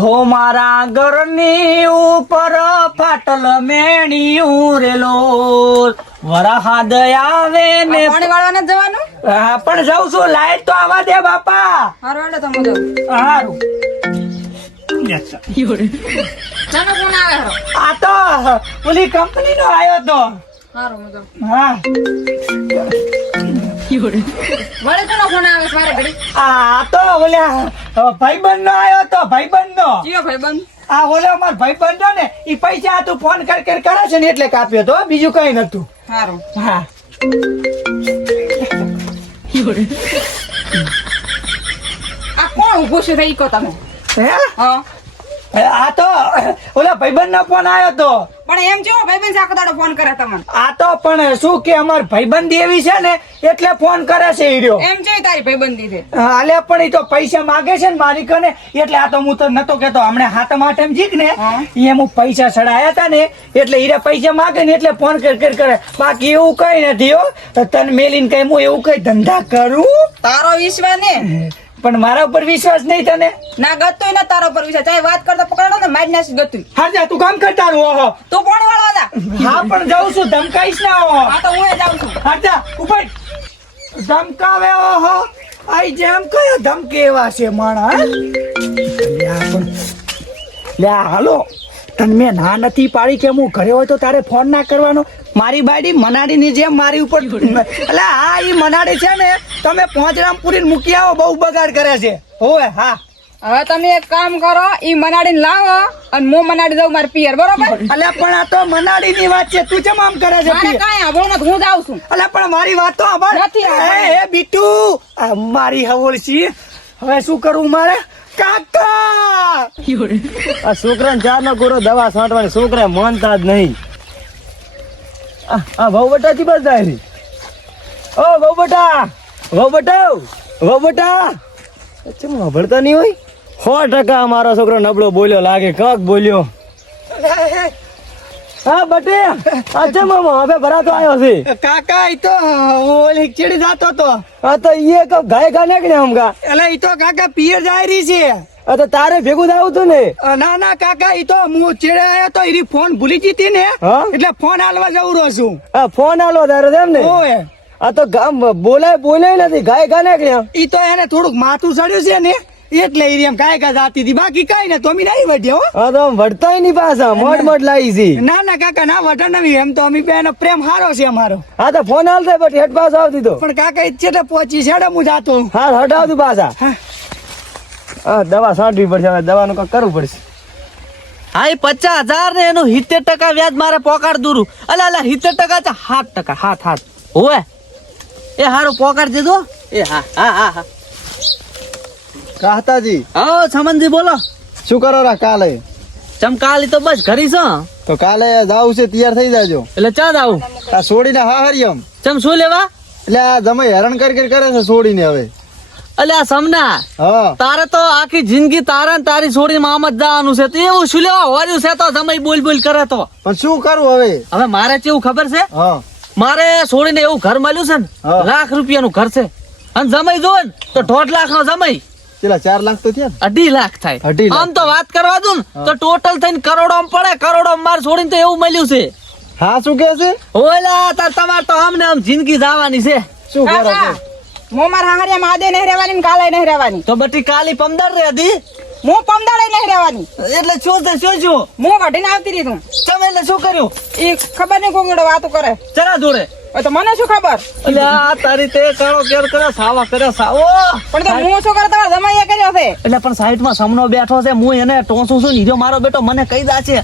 હો મારા ઘરની ઉપર ફાટલ મેણી ઉરેલો વરહાદ આવે ને પાણી વાળવા નથી જવાનું? હા, પણ જાઉં છું. લાઈટ તો આવા દે બાપા. હારું હેડો તમે. હારું. આ તો ઓલી કંપની નો આવ્યો તો. હારું હા. વળી કોનો ફોન આવે છે મારે ઘડી આ તો ઓલા ભાઈબંધ નો આવ્યો તો ભાઈબંધ નો જીઓ ભાઈબંધ? આ ઓલો અમાર ભાઈબંધ ને ઈ પૈસા તું ફોન કર કર કરે છે ને એટલે કાપ્યો તો બીજું કઈ નતું. સારું હા. આ કોણ ઊભો છે થઈ કહો તમે? હે? હા. આ તો ઓલા ભાઈબંધ નો ફોન આવ્યો તો. પણ એમ જો ભાઈબંધ આખો દાડો ફોન કરે તમને. આ તો પણ શું કે અમાર ભાઈબંધી એવી છે ને એટલે ફોન કરે છે ઈ એમ છે તારી ભાઈબંધી છે. હાલે પણ ઈ તો પૈસા માગે છે ને મારી કને એટલે આ તો હું તો નતો કેતો હમણે હાથ માટે જીક ને એમ હું પૈસા ચડાયા હતા ને એટલે હીરે પૈસા માગે ને એટલે ફોન કર કર કરે. બાકી એવું કઈ નથી હો. તને મેલીન કઈ હું એવું કઈ ધંધા કરું? તારો વિશ્વાસ ને. પણ મારા ઉપર વિશ્વાસ નહીં તને? ના ગતું ના તારા ઉપર વિશ્વાસ. ચાહે વાત કરતો પકડાડો ને મારી નાશ ગતું હાજા તું કામ કરતા ઓહો. તું કોણ વાળો હતા હા પણ જાઉં છું ધમકાઈશ ના ઓહો. હા તો હું જાઉં છું. હાજા ઉપર ધમકાવે ઓહો. આઈ જેમ કયો ધમકે એવા છે માણા હે? લ્યા હાલો. તને મેં ના નથી પાડી કે હું ઘરે હોય તો તારે ફોન ના કરવાનો? મારી બાડી મનાડીની જેમ મારી ઉપર એટલે હા એ મનાડી છે ને તમે પોંચરામ પૂરી મૂકી આવો બહુ બગાડ કરે છે. હોવે હા. હવે તમે એક કામ કરો ઈ મનાડીને લાવો અને હું મનાડી દઉં મારા પિયર બરોબર? અલ્યા પણ આ તો મનાડી ની વાત છે. તું કેમ આમ કરે છે મારે કાંઈ આવો નથી હું જાઉં છું. એટલે પણ મારી વાત તો આભાર નથી. એ બીટુ. મારી હવોળ છે હવે શું કરું મારે? કાકા! આ છોકરા ચાર નો ગોરો દવા છાંટવાની. છોકરા માનતા જ નહીં. આ- આ વહુ બટા થી બસ જાય ઓ વહુ બટા વહુ બટાવ વહુ બટા. ચમ ભણતા નહીં હોય? સો ટકા મારો છોકરો નબળો બોલ્યો લાગે કક બોલ્યો. હા બટે અચ્છા મામા હવે ભરાતો આવ્યો છે? કાકા ઈ તો ઓલી ચીડી જાતો તો આ તો ઈએ કપ ગાય ગા કે હમકા એટલે ઈ તો કાકા પિયર જાય રહી છે. તો તારે ભેગું થવું તું ને. ના ના કાકા ઈ તો હું ચેડે આવ્યો તો ઈ ફોન ભૂલી જીતી ને. એટલે ફોન હાલવા જવું રહ્યો છું. આ ફોન આલો તારે એમ ને? ઓય. આ તો ગામ બોલાય બોલાય નથી ગાય ગા નીકળ્યા ઈ તો એને થોડુંક માથું ચડ્યું છે ને એટલે ઈ એમ કાય કા જાતી હતી. બાકી કાંઈ ને તો અમે નહીં વઢ્યો હા. તો આમ નહીં પાછા મોટ મોટ લાવી છે. ના ના કાકા ના વઢ નવી એમ તો અમે બેનો પ્રેમ હારો છે અમારો. હા તો ફોન હાલતા બટ હેડ પાસ આવતી તો. પણ કાકા ઈ તો પહોંચી છે હું જાતો. હા હટાવતું પાછા. હા. દવા સાંઠવી પડશે હવે દવાનું કંઈક કરવું પડશે. હા એ પચાસ હજાર ને એનું સિત્તેર ટકા વ્યાજ મારે પોકાર દૂરું. અલા અલા સિત્તેર ટકા છે સાત ટકા હાથ હાથ હોવે. એ હારું પોકાર દીધો એ હા હા હા હા. કાહતાજી. હા છમનજી બોલો. શું કરો રા કાલે? ચમકાલી તો બસ ઘરી છો? તો કાલે જાવું છે તૈયાર થઈ જાજો. એટલે ચા જાવું આ છોડીને હા હરિયમ ચમ શું લેવા? એટલે આ જમાઈ હેરાન કરી કરી કરે છે છોડીને હવે. અલે આ સમના તારે તો આખી જિંદગી તારે તારી છોડી માં જ જવાનું છે. તો એવું શું લેવા હોર્યું છે તો જમાઈ બોલ બોલ કરે તો. પણ શું કરું હવે? હવે મારે કેવું ખબર છે? મારે છોડીને એવું ઘર મળ્યું છે ને. લાખ રૂપિયાનું ઘર છે. અને જમાઈ જોવે ને તો દોઢ લાખ નો જમાઈ કેટલા ચાર લાખ તો થયા અઢી લાખ થાય. અઢી આમ તો વાત કરવા દઉં ને તો ટોટલ થઈને કરોડો પડે કરોડો માર છોડીને તો એવું મળ્યું છે. હા શું કે છે? ઓલા તાર તમાર તો આમને આમ જિંદગી જવાની છે. શું કરો છો હું મારા હાહરિયામાં આદે નહીં રહેવાની ને કાલે નહીં રહેવાની. તો બટી કાલી પમદાર રે હતી હું પમદાડે નહીં રહેવાની. એટલે શું છે શું શું હું વઢીને આવતી રહી તું તમે એટલે શું કર્યું? એ ખબર નહીં કોંગડો વાતો કરે. જરા જોડે. તો મને શું ખબર? એટલે આ તારી તે કરો કેર કરે સાવા કરે સાવો પણ તો હું શું કરે તમારા જમાઈએ કર્યો છે. એટલે પણ સાઈડમાં સમનો બેઠો છે હું એને ટોસું છું નીજો મારો બેટો મને કહી દા છે.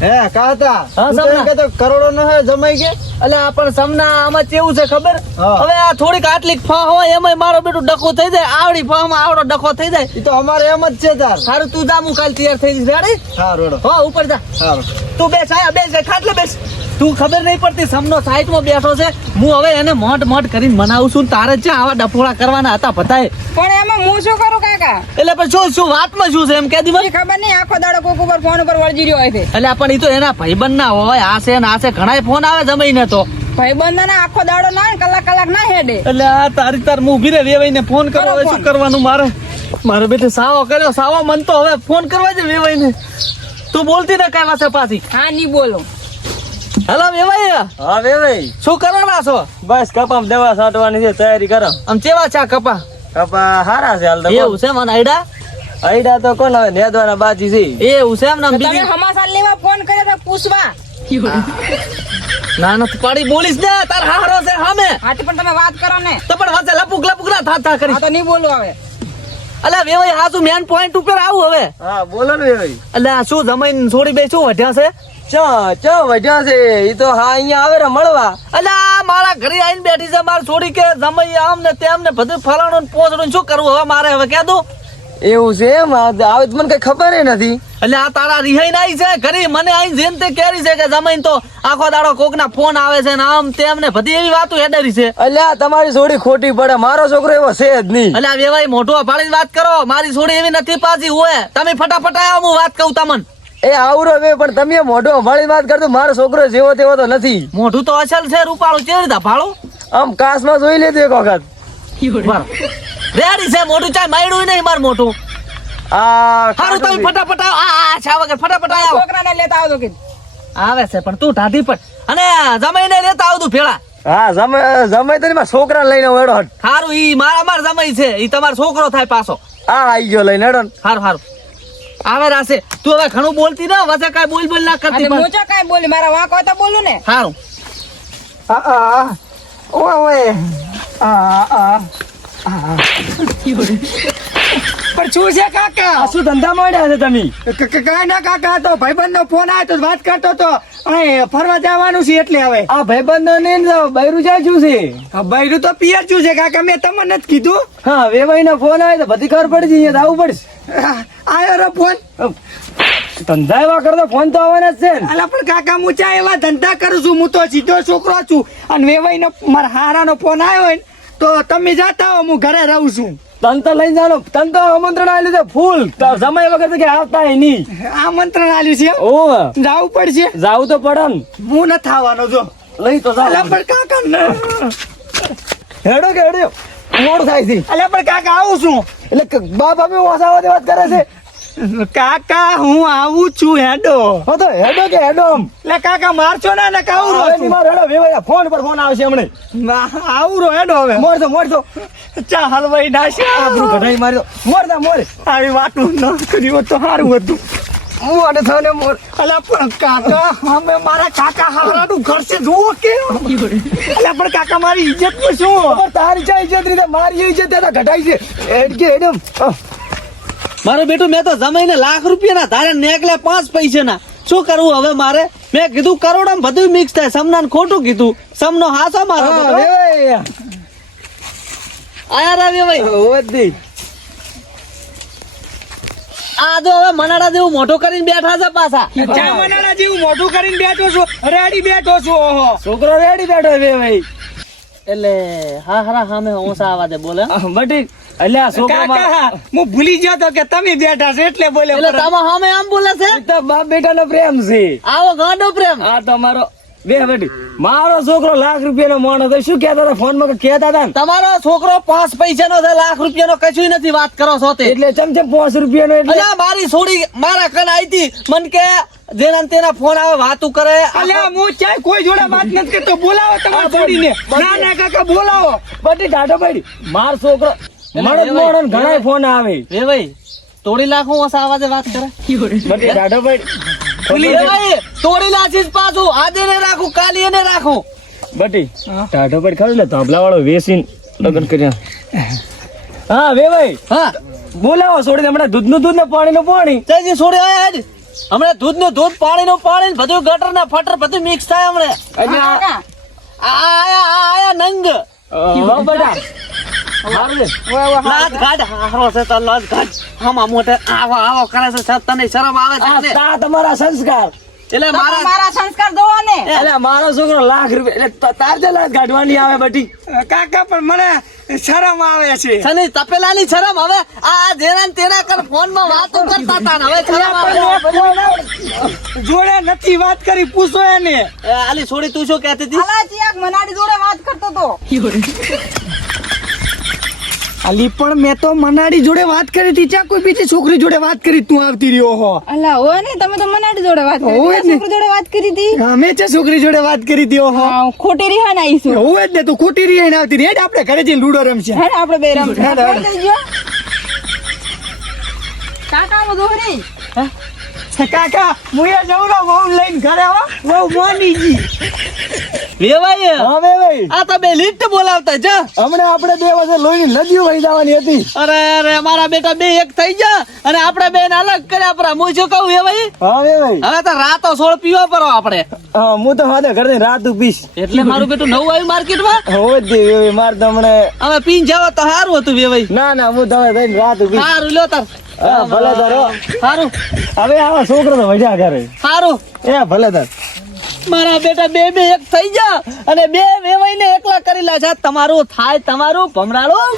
હે કાહતા હા, તું તો સમના. કરોડો નો હે જમાઈ કે એટલે આ સમના આમાં કેવું છે ખબર? હવે આ થોડીક આટલી ફા હોય એમાં મારો બેટો ડખો થઈ જાય આવડી ફામાં આવડો ડખો થઈ જાય. તો અમારે એમ જ છે તાર. સારું તું જા હું કાલ તૈયાર થઈ જઈશ. રેડી હા રોડો. હો ઉપર જા. હા તું બેસ આયા બેસ ખાટલે બેસ. તું ખબર નહીં પડતી સમનો સાઈડમાં બેઠો છે. હું હવે એને મોટ મોટ કરીને મનાવું છું. તારે છે આવા ડફોડા કરવાના હતા પતાય પણ એમાં હું શું કરું કાકા? એટલે પણ શું શું વાતમાં શું છે એમ કે એ ખબર નહીં આખો દાડો કોક ઉપર ફોન ઉપર વળજી રહ્યો હોય છે. એટલે પણ એ તો એના ભાઈબંધ ના હોય આ છે ને આ છે. ઘણાય ફોન આવે જમીને તો. ભાઈબંધ ના આખો દાડો ના કલાક કલાક ના હેડે. એટલે આ તારી તાર હું ઊભી રે વેવાઈને ફોન કરો. શું કરવાનું મારે? મારે બેટે સાવો કર્યો સાવો મન તો હવે ફોન કરવા છે વેવાઈ ને તું બોલતી ને કઈ વાસે પાછી. હા નહીં બોલો. હેલો વેવાઈ. હા વેવાઈ. ભાઈ શું કરવાના છો? બસ કપામ દવા છાંટવાની છે તૈયારી કરો. આમ ચેવા છે કપા? કપા હારા છે હાલ તો એવું છે મને આઈડા આઈડા તો કોણ હવે નેદવાના બાજી છે. એવું છે એમ ને બીજી હમાસાર લેવા ફોન કર્યો તો પૂછવા. ના તો પાડી બોલીશ ને તાર હારો છે હામે હાથી પણ તમે વાત કરો ને. તો પણ વાસે લપુક લપુક ના થા થા કરી તો નહીં બોલું હવે અલ્યા વેવાઈ હાસુ મેન પોઈન્ટ ઉપર આવું હવે? હા બોલો ને ભાઈ અલ્યા શું જમાઈને છોડી બે શું વધ્યા છે? ચો ચો વઢ્યા છે. ઈ તો હા અહીંયા આવે રે મળવા. અલ્યા મારા ઘરે આવીને બેઠી છે મારે છોડી કે જમાઈ આમ ને તેમ ને બધું ફલાણું ને પોસડું શું કરવું હવે મારે હવે કે દો એવું છે એમ? આવે મને કઈ ખબર નથી. એટલે આ તારા રિહાઈ નાઈ છે? ઘરી મને આઈ જેમ તે કેરી છે કે જમાઈને તો આખો દાડો કોક ના ફોન આવે છે ને આમ તેમ ને બધી એવી વાતો હેડરી છે. એટલે તમારી છોડી ખોટી પડે મારો છોકરો એવો છે જ નહીં. એટલે વેવાઈ મોઢો ફાડીને વાત કરો મારી છોડી એવી નથી પાછી હોય. તમે ફટાફટ આવ્યા હું વાત કહું તમને. એ આવરો બે પણ તમે મોઢો સંભાળી વાત કરતો મારો છોકરો જેવો તેવો તો નથી. મોઢું તો અસલ છે રૂપાળું કેવી રીતે ફાળું આમ કાસમાં જોઈ લેજો એક વખત. રેડી છે મોઢું ચાય માયડું નહીં મારું મોઢું. આ સારું તમે ફટાફટ આવો. આ આ છા વગર ફટાફટ આવો. છોકરાને લેતા આવજો કે. આવે છે પણ તું ઢાઢી પણ અને જમાઈને લેતા આવતું ભેળા. હા જમે જમે તો મારા છોકરા લઈને વેડો હટ સારું ઈ મારા માર જમાઈ છે. ઈ તમારો છોકરો થાય પાછો. આ આઈ ગયો લઈને હેડો. સારું સારું આવે રાસે તું હવે ઘણું બોલતી ના વચ્ચે કાંઈ બોલ બોલ ના કરતી હું ચો કાંઈ બોલી મારા વાંક હોય તો બોલું ને. સારું આ, આ, આ. ઓય ઓય. આ, આ, આ. પણ શું છે કાકા? આ શું ધંધા માંડ્યા છે તમે? કાંઈ ના કાકા તો ભાઈબંધ નો ફોન આવ્યો તો વાત કરતો તો ફરવા જવાનું છે એટલે હવે. આ ભાઈબંધો ને બૈરું જાય શું છે બૈરું તો પિયર છું છે કાકા મેં તમને નથી કીધું. હા વેવાઈ નો ફોન આવે તો બધી ખબર પડી જઈએ આવવું પડશે. આવ્યો આયો રો ફોન ધંધા એવા કરતો ફોન તો આવવાના જ છે ને. અલા પણ કાકા હું ચા એવા ધંધા કરું છું? હું તો સીધો છોકરો છું. અને વેવાઈ નો મારા હારાનો ફોન આવ્યો હોય ને તો તમે જાતા હો હું ઘરે રહું છું. તન તો લઈને જાણો. તન તો આમંત્રણ આવેલું છે ફૂલ. સમય વગર તો કે આવતા નહીં. આમંત્રણ આલ્યું છે? ઓ. જવું પડશે? જાવું તો પડે ને. હું ન થવાનો જો. લઈ તો જા પણ કાકા ન- હેડો કે હેડો મોડ થાય છે. અલ્યા પણ કાકા આવું છું એટલે બાપ અમે વાસાવાથી વાત કરે છે. કાકા હું આવું છું હેડો. હો તો હેડો કે હેડોમ? લે એટલે કાકા મારશો ને ને કાઉ રો ની મારો હેડો વેવાઈ ફોન પર ફોન આવશે હમણે. આવું રો હેડો હવે. મોરતો મોરતો ચા હલવાઈ નાશે આબરૂ કઢાઈ મારી દો મોરતા મોર. આવી વાતું ન કર્યો તો સારું હતું. મોર થને મોર? અલા પણ કાકા અમે મારા કાકા હારાનું ઘર છે જુઓ કે. અલા પણ કાકા મારી ઇજ્જતનું શું તારી ચા ઇજ્જત રીતે મારી ઇજ્જત ત્યાં ઘટાઈ છે. કે હેડમ. મારું બેટું મેં તો જમાઈને લાખ રૂપિયાના ધારે નેકલે પાંચ પૈસાના. શું કરવું હવે મારે? મેં કીધું કરોડમ બધું મિક્સ થાય. સમનાને ખોટું કીધું. સમનો હાસો મારો આયા ઓદી આ જો હવે મનાડા જેવું મોટું કરીને બેઠા છે પાછા. ચા મનાડા જેવું મોટું કરીને બેઠો છું? રેડી બેઠો છું ઓહો. છોકરો રેડી બેઠો એટલે હા હા સામે ઓછા આવાજે બોલે. બટી એટલે આ હું ભૂલી ગયો તો કે તમે બેઠા છો એટલે બોલ્યો એટલે તમે સામે આમ બોલે છે? તો બાપ બેટાનો પ્રેમ છે. આવો ગાડો પ્રેમ. આ તમારો બે બેટી મારો છોકરો લાખ રૂપિયાનો માણસ હતો શું કહેતા હતા? ફોનમાં કહેતા હતા તમારો છોકરો પાંચ પૈસાનો છે લાખ રૂપિયાનો કશું નથી વાત કરો છો તે. એટલે ચમચમ પાંચ રૂપિયાનો એટલે અલ્યા મારી છોડી મારા કન આવી હતી. મન કે જેના તેના ફોન આવે વાતું કરે. અલ્યા હું ક્યાંય કોઈ જોડે વાત નથી કરતો. બોલાવો તમારે છોડીને. ના ના કાકા બોલાવો. બટી ટાટો પડી. માર છોકરો મળદ મોડો ને ઘણા ફોન આવે. રે ભાઈ તોડી લાખો ઓછા આવાજે વાત કરે. બટે દાડો ભાઈ ખુલી રે ભાઈ તોડી લાચીશ પાછું. આજે ને રાખું કાલી એને રાખું. બટી ટાટો પર ખરું ને તાંબલા વાળો વેસીન લગન કર્યા. હા વે ભાઈ હા. બોલાવો છોડી હમણાં દૂધનું દૂધ ને પાણી. નું પાણી જયજી છોડી આયા આજ હમણાં દૂધનું દૂધ પાણી નું પાણી બધું ગટર ના ફટર બધું મિક્સ થાય હમણાં. આ- આયા આ આયા નંગ. બેટા. લાજ ગાઢ હારો છે તો લાજ ગાઢ આમાં મોટે આવો આવો કરે છે તને શરમ આવે છે આ તમારા સંસ્કાર. એટલે મારા મારા સંસ્કાર જોવો ને એટલે મારો છોકરો લાખ રૂપિયા એટલે તાર જે લાખ કાઢવાની આવે બટી કાકા પણ મને શરમ આવે છે. સની તપેલાની શરમ હવે. આ જેના તેના કર ફોનમાં વાતો કરતા હતા હવે શરમ આવે. જોડે નથી વાત કરી પૂછો એને. આલી છોડી તું શું કહેતી હતી? અલા ચિયાક મનાડી જોડે વાત કરતો તો. અલી પણ મેં તો મનાડી જોડે વાત કરી હતી. ત્યાં કોઈ બીજી છોકરી જોડે વાત કરી તું આવતી રહ્યો હો. અલા હો ને તમે તો મનાડી જોડે વાત કરી હોય ને. છોકરી જોડે વાત કરી હતી? અમે છે છોકરી જોડે વાત કરી હતી હો હા, ખોટી રિહાન આવીશું હોવે જ ને તું ખોટી રહી ને આવતી રહી. હેડ આપણે ઘરે જઈને લૂડો રમશે. હા આપણે બે રમશે. કાકા બધું હરી કાકા હું એ ને વહુ લઈને ઘરે હો. વહુ મોની જી વેવાય હા વેવાય આ તો બે લીટ બોલાવતા જા. હમણાં આપણે બે વર્ષે લોહીની નદીઓ વહી જવાની હતી. અરે અરે અમારા બેટા બે એક થઈ જા અને આપણે બે અલગ કર્યા પરા હું શું કહું વેવાય હા વેવાય હવે તો રાતો સોળ પીવા પરો આપણે. હા તો હાથે ઘરે રાત પીશ એટલે મારું બેટું નવું આવ્યું માર્કેટમાં? હોવે જ બે માર તમને હવે પીન જાવ તો સારું હતું વેવાય ના ના હું તમે થઈને રાત પીશ સારું લ્યો તાર. ભલે તારો સારું હવે આવા છોકરા તો મજા કરે સારું એ ભલે તાર. મારા બેટા બે બે એક થઈ જા અને બે વેવાઈને એકલા કરી લા છે તમારું થાય તમારું ભમરાળું.